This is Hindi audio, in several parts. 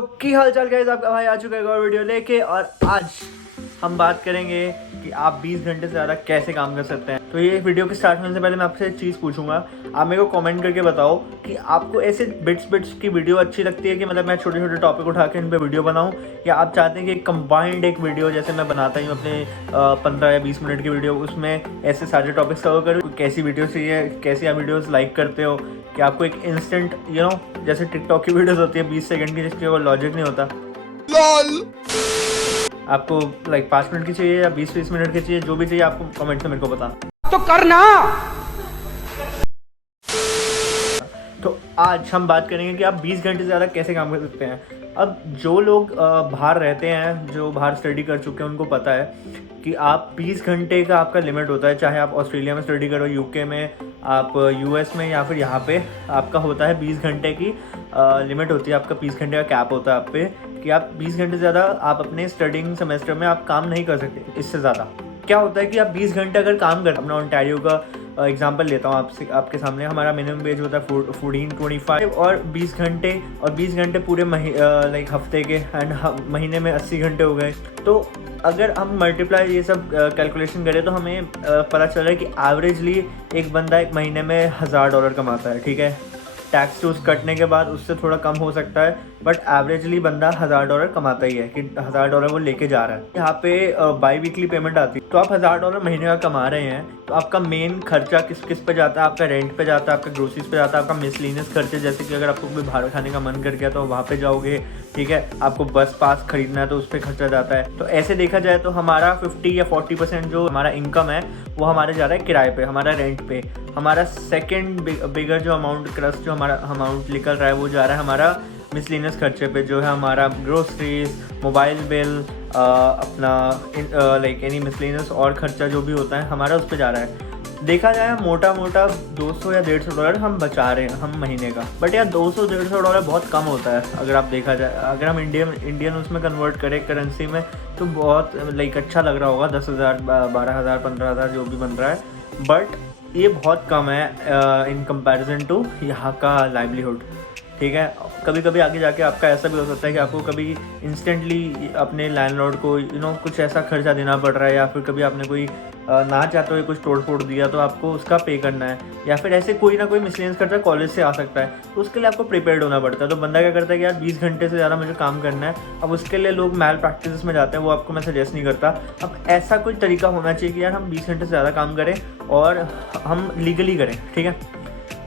की हाल चाल गाइस, आपका भाई आ चुका है एक और वीडियो लेके। और आज हम बात करेंगे कि आप 20 घंटे से ज़्यादा कैसे काम कर सकते हैं। तो ये वीडियो के स्टार्ट होने से पहले मैं आपसे एक चीज़ पूछूंगा। आप मेरे को कमेंट करके बताओ कि आपको ऐसे बिट्स की वीडियो अच्छी लगती है कि मतलब मैं छोटे छोटे टॉपिक उठा के इन पर वीडियो बनाऊं, या आप चाहते हैं कि कंबाइंड एक वीडियो जैसे मैं बनाता हूँ अपने 15 या 20 मिनट की वीडियो, उसमें ऐसे सारे टॉपिक्स कवर करूँ। कैसी वीडियो चाहिए, कैसी आप वीडियोज़ लाइक करते हो, कि आपको एक इंस्टेंट जैसे टिकटॉक की वीडियोस होती है 20 सेकंड की जिसके कोई लॉजिक नहीं होता, आपको लाइक 5 मिनट की चाहिए या 20-20 मिनट की चाहिए, जो भी चाहिए आपको कमेंट में मेरे को बता तो करना। तो आज हम बात करेंगे कि आप 20 घंटे से ज़्यादा कैसे काम कर सकते हैं। अब जो लोग बाहर रहते हैं, जो बाहर स्टडी कर चुके हैं, उनको पता है कि आप 20 घंटे का आपका लिमिट होता है। चाहे आप ऑस्ट्रेलिया में स्टडी करो, यूके में, आप यूएस में, या फिर यहाँ पे आपका होता है 20 घंटे की लिमिट होती है। आपका 20 घंटे का कैप होता है आप पे, कि आप 20 घंटे से ज़्यादा आप अपने स्टडिंग सेमेस्टर में आप काम नहीं कर सकते। इससे ज़्यादा क्या होता है कि आप 20 घंटे अगर काम करते, अपना ओंटारियो का एग्जांपल लेता हूँ आपके सामने। हमारा मिनिमम वेज होता है 1425 और 20 घंटे पूरे लाइक हफ्ते के, एंड महीने में 80 घंटे हो गए। तो अगर हम मल्टीप्लाई ये सब कैलकुलेशन करें तो हमें पता चल रहा है कि एवरेजली एक बंदा एक महीने में $1000 कमाता है। ठीक है, टैक्स टूस कटने के बाद उससे थोड़ा कम हो सकता है, बट एवरेजली बंदा $1000 कमाता ही है, कि $1000 वो लेके जा रहा है। यहाँ पे बाई वीकली पेमेंट आती है, तो आप $1000 महीने का कमा रहे हैं, तो आपका मेन खर्चा किस किस पे जाता है? आपका रेंट पे जाता है, आपका ग्रोसरीज पे जाता है, आपका मिसलिनियस खर्चे, जैसे कि अगर आपको कोई बाहर खाने का मन कर गया तो वहाँ पे जाओगे। ठीक है, आपको बस पास खरीदना है तो उस पर खर्चा जाता है। तो ऐसे देखा जाए तो हमारा 50 या 40% जो हमारा इनकम है वो हमारे जा रहा है किराए पे, हमारा रेंट पे। हमारा सेकेंड बिगर जो अमाउंट क्रस्ट जो हमारा अमाउंट निकल रहा है वो जा रहा है हमारा मिसलिनियस खर्चे पे, जो है हमारा ग्रोसरीज, मोबाइल बिल, अपना लाइक एनी मिसलिनियस और खर्चा जो भी होता है हमारा उस पर जा रहा है। देखा जाए मोटा मोटा 200 या $150 हम बचा रहे हैं हम महीने का। बट यार $200-150 बहुत कम होता है अगर आप देखा जाए। अगर हम इंडियन उसमें कन्वर्ट करें करेंसी में तो बहुत लाइक अच्छा लग रहा होगा, 10,000, 12,000, 15,000 जो भी बन रहा है। बट ये बहुत कम है इन कंपैरिजन टू यहाँ का लाइवलीहुड। ठीक है, कभी कभी आगे जाके आपका ऐसा भी हो सकता है कि आपको कभी इंस्टेंटली अपने लैंडलॉर्ड को कुछ ऐसा खर्चा देना पड़ रहा है, या फिर कभी आपने कोई ना चाहते हुए कुछ तोड़ फोड़ दिया तो आपको उसका पे करना है, या फिर ऐसे कोई ना कोई मिसलेनियस खर्चा कॉलेज से आ सकता है, तो उसके लिए आपको प्रिपेयर्ड होना पड़ता है। तो बंदा क्या करता है कि यार 20 घंटे से ज़्यादा मुझे काम करना है, अब उसके लिए लोग मैल प्रैक्टिस में जाते हैं, वो आपको मैं सजेस्ट नहीं करता। अब ऐसा कोई तरीका होना चाहिए कि यार हम 20 घंटे से ज़्यादा काम करें और हम लीगली करें। ठीक है,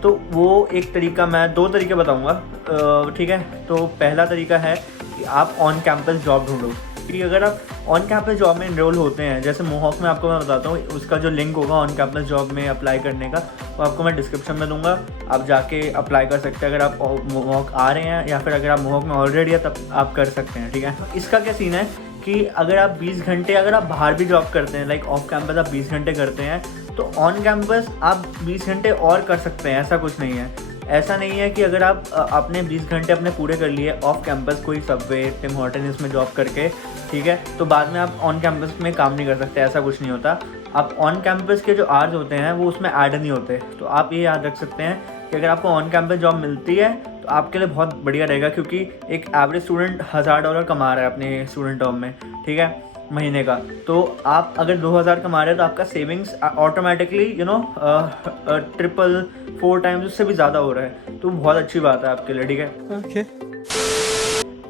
तो वो एक तरीका, मैं 2 तरीके बताऊंगा। ठीक है, तो पहला तरीका है कि आप ऑन कैंपस जॉब ढूंढो। क्योंकि अगर आप ऑन कैंपस जॉब में इनरोल होते हैं, जैसे मोहॉक में आपको मैं बताता हूँ, उसका जो लिंक होगा ऑन कैंपस जॉब में अप्लाई करने का वो आपको मैं डिस्क्रिप्शन में दूंगा, आप जाके अप्लाई कर सकते हैं अगर आप मोहॉक आ रहे हैं, या फिर अगर आप मोहॉक में ऑलरेडी है तब आप कर सकते हैं। ठीक है, इसका क्या सीन है कि अगर आप 20 घंटे अगर आप बाहर भी जॉब करते हैं, लाइक ऑफ कैंपस आप 20 घंटे करते हैं, तो ऑन कैंपस आप 20 घंटे और कर सकते हैं। ऐसा कुछ नहीं है। ऐसा नहीं है कि अगर आप आपने 20 घंटे अपने पूरे कर लिए ऑफ कैंपस कोई सबवे, टिम हॉर्टन इसमें जॉब करके, ठीक है, तो बाद में आप ऑन कैंपस में काम नहीं कर सकते। ऐसा कुछ नहीं होता। आप ऑन कैंपस के जो आवर्स होते हैं वो उसमें ऐड नहीं होते। तो आप ये याद रख सकते हैं कि अगर आपको ऑन कैंपस जॉब मिलती है तो आपके लिए बहुत बढ़िया रहेगा, क्योंकि एक एवरेज स्टूडेंट $1000 कमा रहा है अपने स्टूडेंट टर्म में। ठीक है, महीने का। तो आप अगर 2000 कमा रहे हैं तो आपका सेविंग्स ऑटोमेटिकली ट्रिपल 4 टाइम्स उससे भी ज़्यादा हो रहा है, तो बहुत अच्छी बात है आपके लिए। ठीक है, ओके।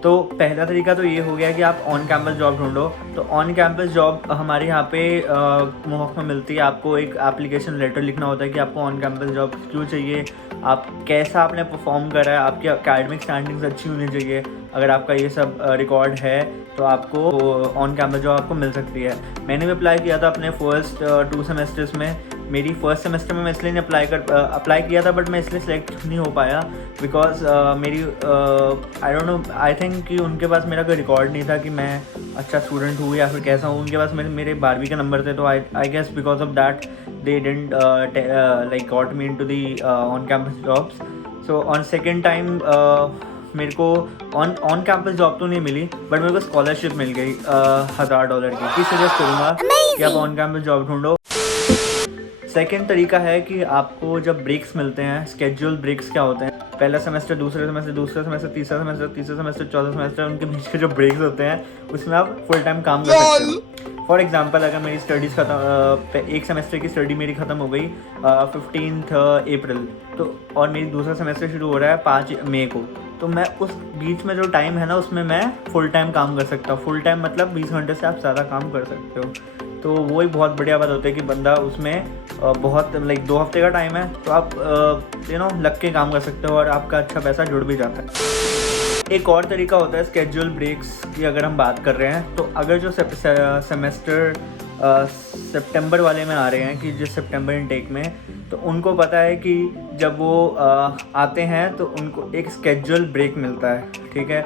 तो पहला तरीका तो ये हो गया कि आप ऑन कैंपस जॉब ढूंढो। तो ऑन कैंपस जॉब हमारे यहाँ पे मोहक में मिलती है। आपको एक एप्लीकेशन लेटर लिखना होता है कि आपको ऑन कैंपस जॉब क्यों चाहिए, आप कैसा आपने परफॉर्म करा है, आपकी एकेडमिक स्टैंडिंग्स अच्छी होनी चाहिए। अगर आपका ये सब रिकॉर्ड है तो आपको ऑन कैंपस जॉब आपको मिल सकती है। मैंने भी अप्लाई किया था अपने फर्स्ट 2 सेमेस्टर्स में। मेरी फर्स्ट सेमेस्टर में मैं इसलिए अप्लाई किया था, बट मैं इसलिए सेलेक्ट नहीं हो पाया बिकॉज मेरी I don't know, I think कि उनके पास मेरा कोई रिकॉर्ड नहीं था कि मैं अच्छा स्टूडेंट हूँ या फिर कैसा हूँ। उनके पास मेरे 12वीं के नंबर थे, तो I guess because of that they didn't like got me into the on campus jobs. So on second time मेरे को ऑन कैंपस जॉब तो नहीं मिली, बट मेरे को स्कॉलरशिप मिल गई $1000 की। सजेस्ट करूँगा कि आप ऑन कैंपस जॉब ढूंढो। सेकंड तरीका है कि आपको जब ब्रेक्स मिलते हैं, स्केड्यूल ब्रेक्स क्या होते हैं, पहला सेमेस्टर, दूसरा सेमेस्टर, तीसरा सेमेस्टर, चौथा सेमेस्टर, उनके बीच के जो ब्रेक्स होते हैं उसमें आप फुल टाइम काम कर सकते हो। फॉर एग्जांपल, अगर मेरी स्टडीज़ खत्म, एक सेमेस्टर की स्टडी मेरी ख़त्म हो गई 15 अप्रैल, तो और मेरी दूसरा सेमेस्टर शुरू हो रहा है 5 मई को, तो मैं उस बीच में जो टाइम है ना उसमें मैं फुल टाइम काम कर सकता हूँ। फुल टाइम मतलब 20 घंटे से आप ज़्यादा काम कर सकते हो। तो वो एक बहुत बढ़िया बात होती है कि बंदा उसमें बहुत लाइक 2 हफ्ते का टाइम है तो आप लग के काम कर सकते हो और आपका अच्छा पैसा जुड़ भी जाता है। एक और तरीका होता है स्केड्यूल ब्रेक्स की अगर हम बात कर रहे हैं, तो अगर जो सेमेस्टर सितंबर वाले में आ रहे हैं कि जिस सितंबर इनटेक में, तो उनको पता है कि जब वो आते हैं तो उनको एक स्केड्यूल ब्रेक मिलता है, ठीक है।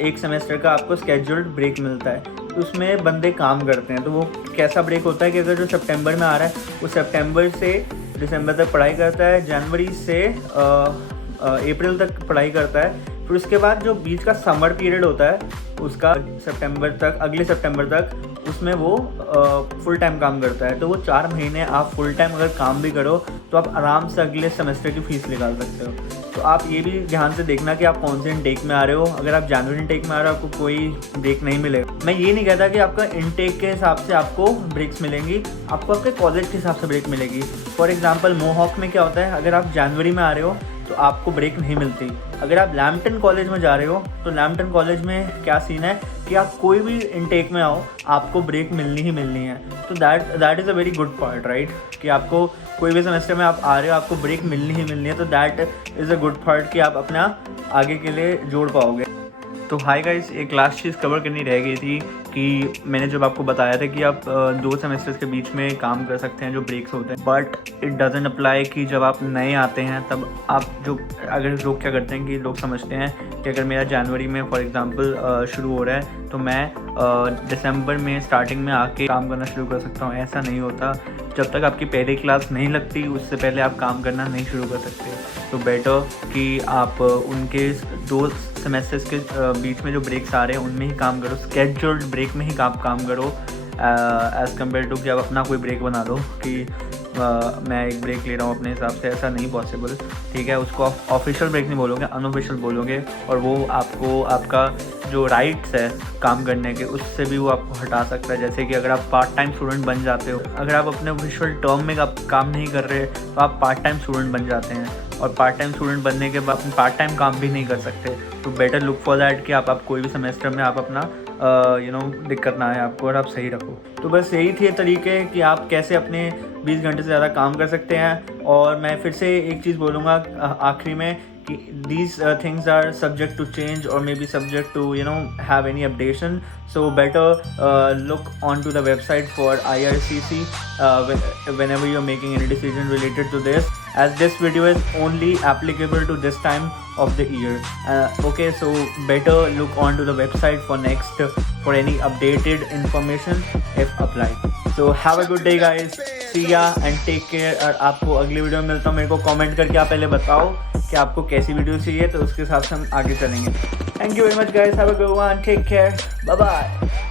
एक सेमेस्टर का आपको स्केड्यूल्ड ब्रेक मिलता है, तो उसमें बंदे काम करते हैं। तो वो कैसा ब्रेक होता है कि अगर जो सितंबर में आ रहा है वो सितंबर से दिसंबर तक पढ़ाई करता है, जनवरी से अप्रैल तक पढ़ाई करता है, फिर उसके बाद जो बीच का समर पीरियड होता है उसका सितंबर तक, अगले सितंबर तक, उसमें वो फुल टाइम काम करता है। तो वो 4 महीने आप फुल टाइम अगर काम भी करो तो आप आराम से अगले सेमेस्टर की फ़ीस निकाल सकते हो। तो आप ये भी ध्यान से देखना कि आप कौन से इनटेक में आ रहे हो। अगर आप जनवरी इनटेक में आ रहे हो आपको कोई ब्रेक नहीं मिलेगा। मैं ये नहीं कहता कि आपका इनटेक के हिसाब से आपको ब्रेक्स मिलेंगी, आपको आपके कॉलेज के हिसाब से ब्रेक मिलेगी। फॉर एग्जांपल मोहॉक में क्या होता है, अगर आप जनवरी में आ रहे हो तो आपको ब्रेक नहीं मिलती। अगर आप लैम्पटन कॉलेज में जा रहे हो तो लैम्पटन कॉलेज में क्या सीन है कि आप कोई भी इनटेक में आओ आपको ब्रेक मिलनी ही मिलनी है। तो that is a very good part, right, कि आपको कोई भी सेमेस्टर में आप आ रहे हो आपको ब्रेक मिलनी ही मिलनी है। तो that is a good part कि आप अपना आगे के लिए जोड़ पाओगे। तो हाय गाइस, एक लास्ट चीज़ कवर करनी रह गई थी कि मैंने जब आपको बताया था कि आप 2 सेमेस्टर्स के बीच में काम कर सकते हैं जो ब्रेक्स होते हैं, बट इट डजंट अप्लाई कि जब आप नए आते हैं तब आप अगर लोग क्या करते हैं कि लोग समझते हैं कि अगर मेरा जनवरी में फॉर एग्जांपल शुरू हो रहा है तो मैं दिसंबर में स्टार्टिंग में आके काम करना शुरू कर सकता हूँ। ऐसा नहीं होता। जब तक आपकी पहली क्लास नहीं लगती उससे पहले आप काम करना नहीं शुरू कर सकते। तो बेटर कि आप उनके 2 सेमेस्टर्स के बीच में जो ब्रेक्स आ रहे हैं उनमें ही काम करो, स्केड्यूल्ड ब्रेक में ही काम करो एज़ कम्पेयर टू कि आप अपना कोई ब्रेक बना लो कि मैं एक ब्रेक ले रहा हूँ अपने हिसाब से। ऐसा नहीं पॉसिबल, ठीक है। उसको ऑफिशियल ब्रेक नहीं बोलोगे, अनऑफिशियल बोलोगे, और वो आपको आपका जो राइट्स है काम करने के उससे भी वो आपको हटा सकता है। जैसे कि अगर आप पार्ट टाइम स्टूडेंट बन जाते हो, अगर आप अपने ऑफिशियल टर्म में आप काम नहीं कर रहे तो आप पार्ट टाइम स्टूडेंट बन जाते हैं, और पार्ट टाइम स्टूडेंट बनने के बाद पार्ट टाइम काम भी नहीं कर सकते। तो बेटर लुक फॉर दैट कि आप कोई भी सेमेस्टर में आप अपना दिक्कत ना आए आपको और आप सही रखो। तो बस यही थे तरीके कि आप कैसे अपने 20 घंटे से ज़्यादा काम कर सकते हैं। और मैं फिर से एक चीज़ बोलूँगा आखिरी में कि these things are subject to change or maybe subject to have any updation, so better look onto the website for IRCC whenever you're making any decision related to this, as this video is only applicable to this time of the year. Okay, so better look onto the website for any updated information if applied. So have a good day guys, see ya and take care। और आपको अगली वीडियो में मिलता हूँ। मेरे को कमेंट करके आप पहले बताओ कि आपको कैसी वीडियो चाहिए, तो उसके हिसाब से हम आगे चलेंगे। Thank you very much guys, have a good one, take care, bye bye.